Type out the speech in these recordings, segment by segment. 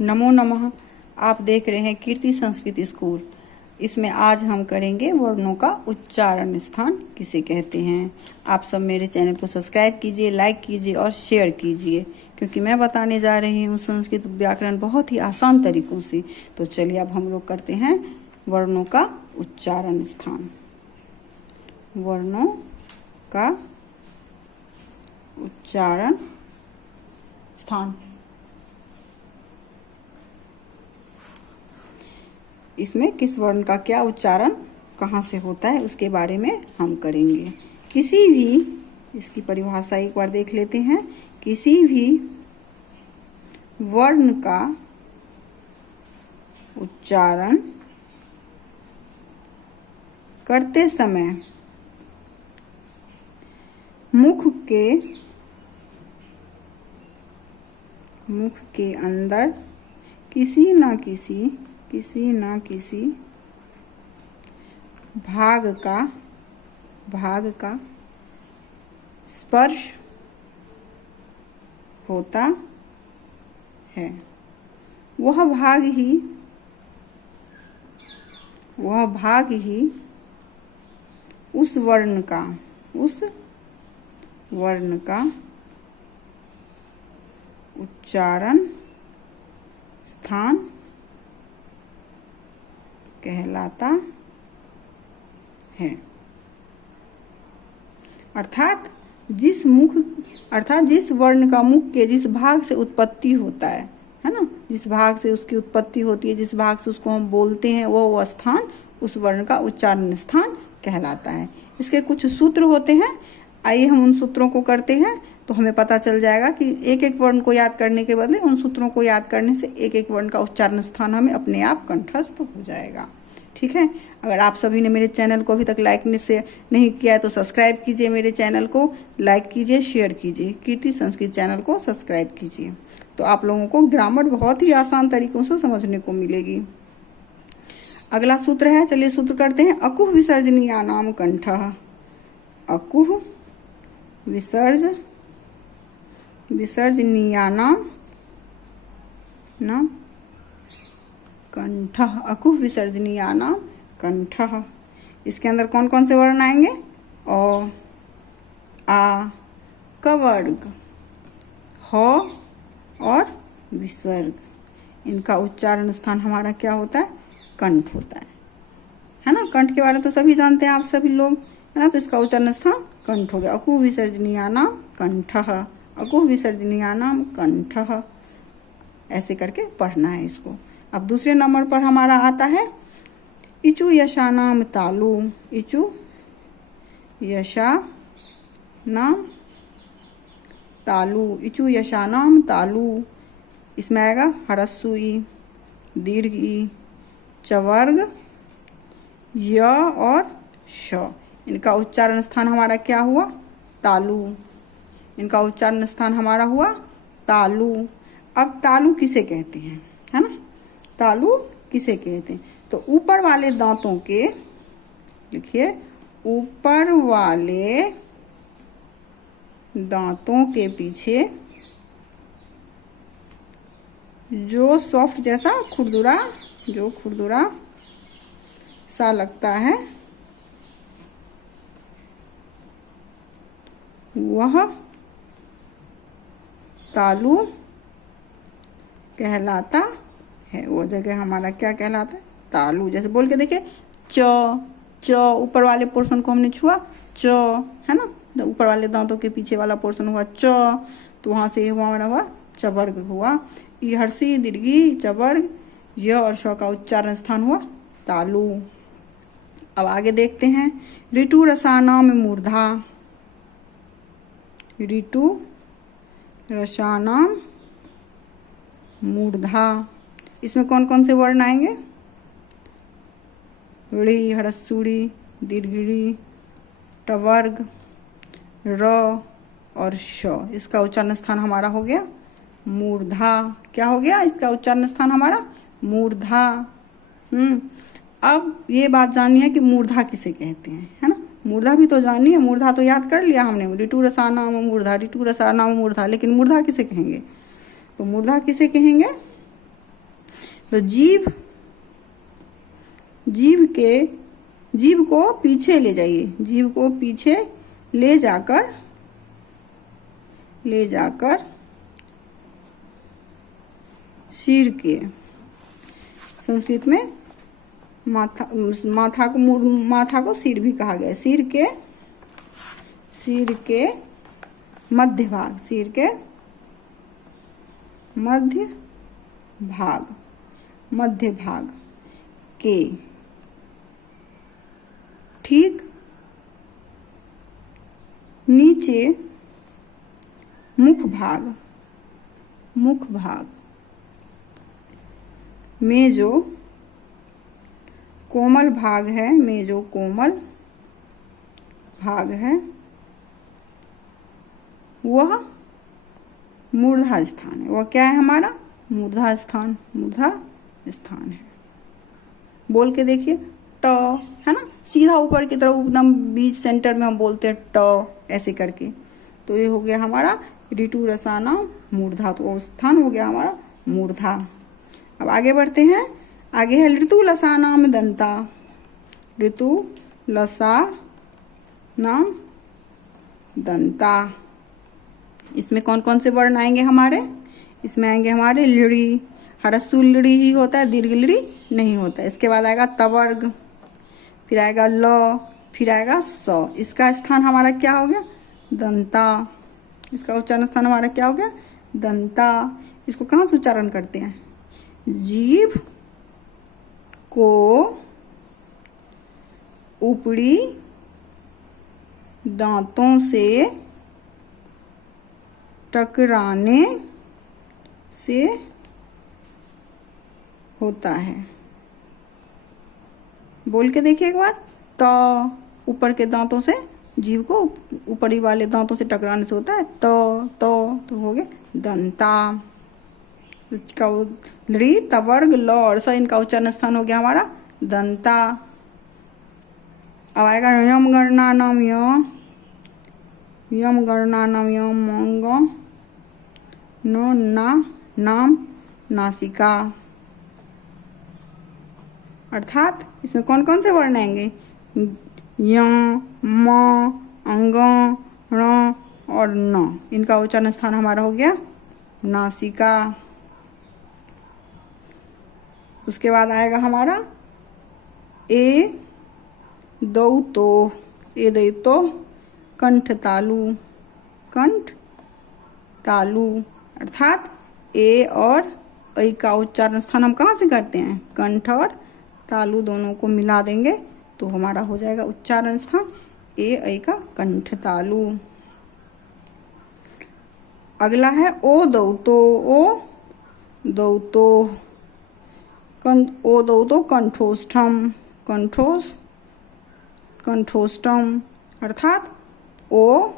नमो नमः। आप देख रहे हैं कीर्ति संस्कृत स्कूल। इसमें आज हम करेंगे वर्णों का उच्चारण स्थान किसे कहते हैं। आप सब मेरे चैनल को सब्सक्राइब कीजिए, लाइक कीजिए और शेयर कीजिए, क्योंकि मैं बताने जा रही हूँ संस्कृत व्याकरण बहुत ही आसान तरीकों से। तो चलिए अब हम लोग करते हैं वर्णों का उच्चारण स्थान। वर्णों का उच्चारण स्थान। इसमें किस वर्ण का क्या उच्चारण कहाँ से होता है उसके बारे में हम करेंगे। किसी भी, इसकी परिभाषा एक बार देख लेते हैं। किसी भी वर्ण का उच्चारण करते समय मुख के अंदर किसी न किसी भाग का स्पर्श होता है। वह भाग ही उस वर्ण का उच्चारण स्थान कहलाता है। अर्थात जिस वर्ण का मुख के जिस भाग से उत्पत्ति होता है ना, जिस भाग से उसकी उत्पत्ति होती है, जिस भाग से उसको हम बोलते हैं, वो स्थान उस वर्ण का उच्चारण स्थान कहलाता है। इसके कुछ सूत्र होते हैं। आइए हम उन सूत्रों को करते हैं, तो हमें पता चल जाएगा कि एक एक वर्ण को याद करने के बदले उन सूत्रों को याद करने से एक एक वर्ण का उच्चारण स्थान हमें अपने आप कंठस्थ हो जाएगा। ठीक है। अगर आप सभी ने मेरे चैनल को अभी तक लाइक से नहीं किया है तो सब्सक्राइब कीजिए, मेरे चैनल को लाइक कीजिए, शेयर कीजिए, कीर्ति संस्कृत चैनल को सब्सक्राइब कीजिए। तो आप लोगों को ग्रामर बहुत ही आसान तरीकों से समझने को मिलेगी। अगला सूत्र है, चलिए सूत्र करते हैं। अकुह विसर्जनीयानाम कंठः। अकुह विसर्जनीयानाम कंठः। अकुह विसर्जनीयानाम कंठः। इसके अंदर कौन कौन से वर्ण आएंगे? अ, आ, कवर्ग, ह और विसर्ग। इनका उच्चारण स्थान हमारा क्या होता है? कंठ होता है ना। कंठ के बारे में तो सभी जानते हैं, आप सभी लोग, है ना। तो इसका उच्चारण स्थान कंठ हो गया। अकुह विसर्जनीयानाम कंठः। अकुह विसर्जनीयानाम कंठः। ऐसे करके पढ़ना है इसको। अब दूसरे नंबर पर हमारा आता है इचु यशानाम तालु। इचु यशानाम तालु। इचु यशानाम तालु। इसमें आएगा ह्रस्व ई, दीर्घ ई, चवर्ग, य और श। इनका उच्चारण स्थान हमारा क्या हुआ? तालु। इनका उच्चारण स्थान हमारा हुआ तालु। अब तालु किसे कहते हैं, है ना। तालु किसे कहते हैं? तो ऊपर वाले दांतों के, लिखिए, ऊपर वाले दांतों के पीछे जो सॉफ्ट जैसा खुरदुरा सा लगता है, वह तालु कहलाता है। वो जगह हमारा क्या कहलाता है? तालु। जैसे बोल के देखिए, च ऊपर वाले पोर्शन को हमने छुआ, च, है ना। तो ऊपर वाले दांतों के पीछे वाला पोर्शन हुआ च, तो वहां से हमारा हुआ चवर्ग हुआ। ई हर्षी दीर्घी चवर्ग, य और श का उच्चारण स्थान हुआ तालु। अब आगे देखते हैं। ऋतु रसानाम मूर्धा। ऋतु रसानाम मूर्धा। इसमें कौन कौन से वर्ण आएंगे? ऋ, ह्रस्वी, दीर्घी, टवर्ग, र और श। इसका उच्चारण स्थान हमारा हो गया मूर्धा। क्या हो गया? इसका उच्चारण स्थान हमारा मूर्धा। अब ये बात जाननी है कि मूर्धा किसे कहते हैं, है ना। मूर्धा भी तो जाननी है, मूर्धा तो याद कर लिया हमने, ऋतु रसानाम मूर्धा, ऋतु रसानाम मूर्धा, लेकिन मूर्धा किसे कहेंगे? तो मूर्धा किसे कहेंगे? तो जीभ को पीछे ले जाइए, जीभ को पीछे ले जाकर सिर के, संस्कृत में माथा को सिर भी कहा गया है। सिर के मध्य भाग के ठीक नीचे मुख भाग में जो कोमल भाग है, वह मूर्धा स्थान है। वह क्या है हमारा? मूर्धा स्थान है। बोल के देखिए, ट, है ना, सीधा ऊपर की तरफ एकदम बीच सेंटर में हम बोलते हैं ट, ऐसे करके। तो ये हो गया हमारा ऋतु रसाना मूर्धा, तो वो स्थान हो गया हमारा मूर्धा। अब आगे बढ़ते हैं। आगे है ऋतु लसानाम दंता। ऋतु लसानाम दंता। इसमें कौन कौन से वर्ण आएंगे हमारे? इसमें आएंगे हमारे लृ, ह्रस्व लृ ही होता है, दीर्घ लृ नहीं होता है। इसके बाद आएगा तवर्ग, फिर आएगा ल, फिर आएगा स। इसका स्थान हमारा क्या हो गया? दंता। इसका उच्चारण स्थान हमारा क्या हो गया? दंता। इसको कहाँ से उच्चारण करते हैं? जीभ को ऊपरी दांतों से टकराने से होता है। बोल के देखिए एक बार। त, ऊपर के दांतों से, जीभ को ऊपरी वाले दांतों से टकराने से होता है तो हो गया दंता। इसका लृ, तवर्ग, ल और स, इनका उच्चारण स्थान हो गया हमारा दंता। अब आएगा यम गणनानाम यम मंग न ना नाम नासिका। अर्थात इसमें कौन कौन से वर्ण आएंगे? य, म, अंग, ण और न। इनका उच्चारण स्थान हमारा हो गया नासिका। उसके बाद आएगा हमारा ए दौ तो कंठ तालु। अर्थात ए और ऐ का उच्चारण स्थान हम कहाँ से करते हैं? कंठ और तालु दोनों को मिला देंगे तो हमारा हो जाएगा उच्चारण स्थान ए ऐ का कंठ तालु। अगला है ओ दौ तो कंठोष्ठम। अर्थात ओ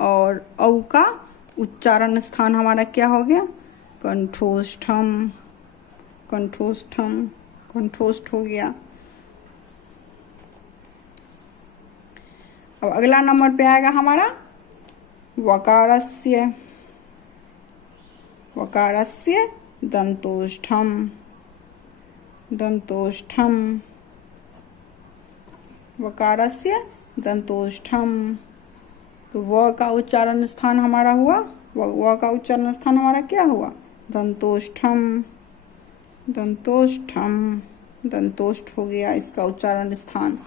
और औ का उच्चारण स्थान हमारा क्या हो गया? कंठोष्ठम, कंठोष्ठ हो गया। अब अगला नंबर पे आएगा हमारा वकारस्य दंतोष्ठम। वकारस्य दंतोष्ठम। तो व का उच्चारण स्थान हमारा हुआ, व का उच्चारण स्थान हमारा क्या हुआ? दंतोष्ठम। दंतोष्ठ हो गया इसका उच्चारण स्थान।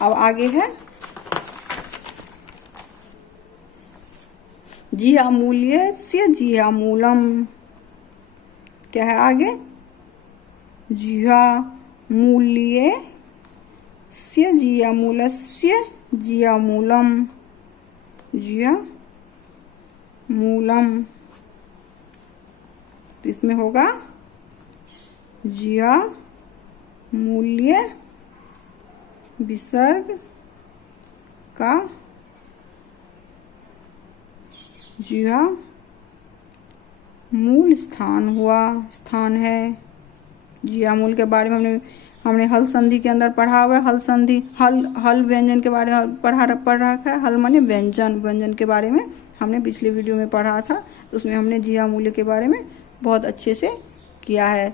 अब आगे है जिह्वामूल्यस्य जिह्वामूलम। क्या है आगे? जिह्वामूल्यस्य जिह्वामूलस्य जिह्वामूलम। तो इसमें होगा जिह्वामूल्य विसर्ग का जिह्वा मूल स्थान है। जिह्वामूल के बारे में हमने हल संधि के अंदर पढ़ा हुआ है। हल संधि, हल व्यंजन के बारे में पढ़ रखा है। हल माने व्यंजन के बारे में हमने पिछले वीडियो में पढ़ा था, तो उसमें हमने जिया मूल्य के बारे में बहुत अच्छे से किया है।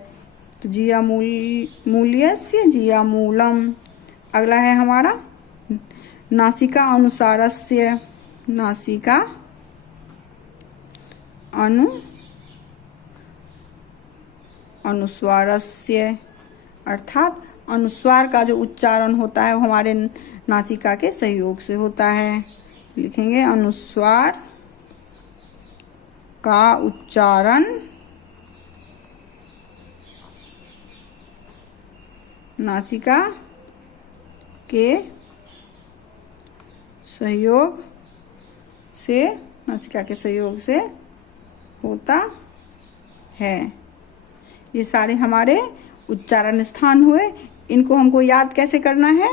तो जिया मूल्यस्य जिया मूलम। अगला है हमारा नासिका अनुसारस्य। नासिका अनुस्वारस्य, अर्थात अनुस्वार का जो उच्चारण होता है वो हमारे नासिका के सहयोग से होता है। लिखेंगे अनुस्वार का उच्चारण नासिका के सहयोग से होता है। ये सारे हमारे उच्चारण स्थान हुए। इनको हमको याद कैसे करना है,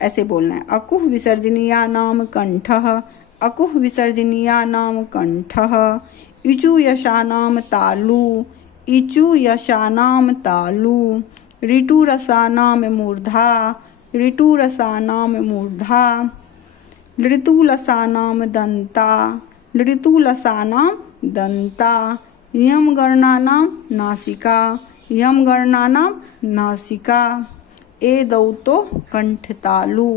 ऐसे बोलना है। अकुह विसर्जनीया नाम कंठः, अकुह विसर्जनीया नाम कंठः। इचु यशानाम तालु, इचु यशानाम तालु। ऋटुरसानाम मूर्धा, ऋटुरसानाम मूर्धा। लृतुलसानाम दंता, लृतुलसानाम दंता। यम गणनानाम नासिका, यम गणनानाम नासिका। एदौतो कंठतालु,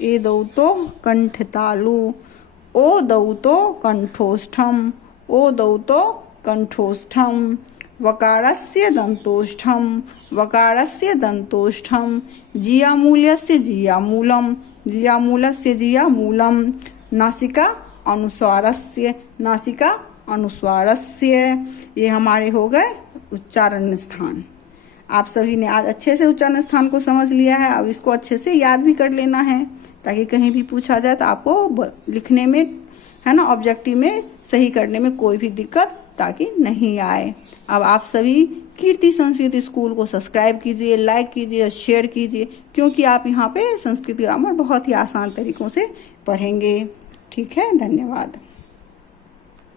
एदौतो कंठतालु। ओदौतो कंठोष्ठम, ओदौतो कंठोष्ठम। वकारस्य दंतोष्ठम, वकारस्य दंतोष्ठम। जियामूल्यस्य जियामूलम, जियामूलस्य जियामूलम। नासिका अनुस्वारस्य, नासिका अनुस्वारस्य। ये हमारे हो गए उच्चारण स्थान। आप सभी ने आज अच्छे से उच्चारण स्थान को समझ लिया है। अब इसको अच्छे से याद भी कर लेना है, ताकि कहीं भी पूछा जाए तो आपको लिखने में, है ना, ऑब्जेक्टिव में सही करने में कोई भी दिक्कत ताकि नहीं आए। अब आप सभी कीर्ति संस्कृत स्कूल को सब्सक्राइब कीजिए, लाइक कीजिए, शेयर कीजिए, क्योंकि आप यहाँ पे संस्कृत ग्रामर बहुत ही आसान तरीकों से पढ़ेंगे। ठीक है, धन्यवाद।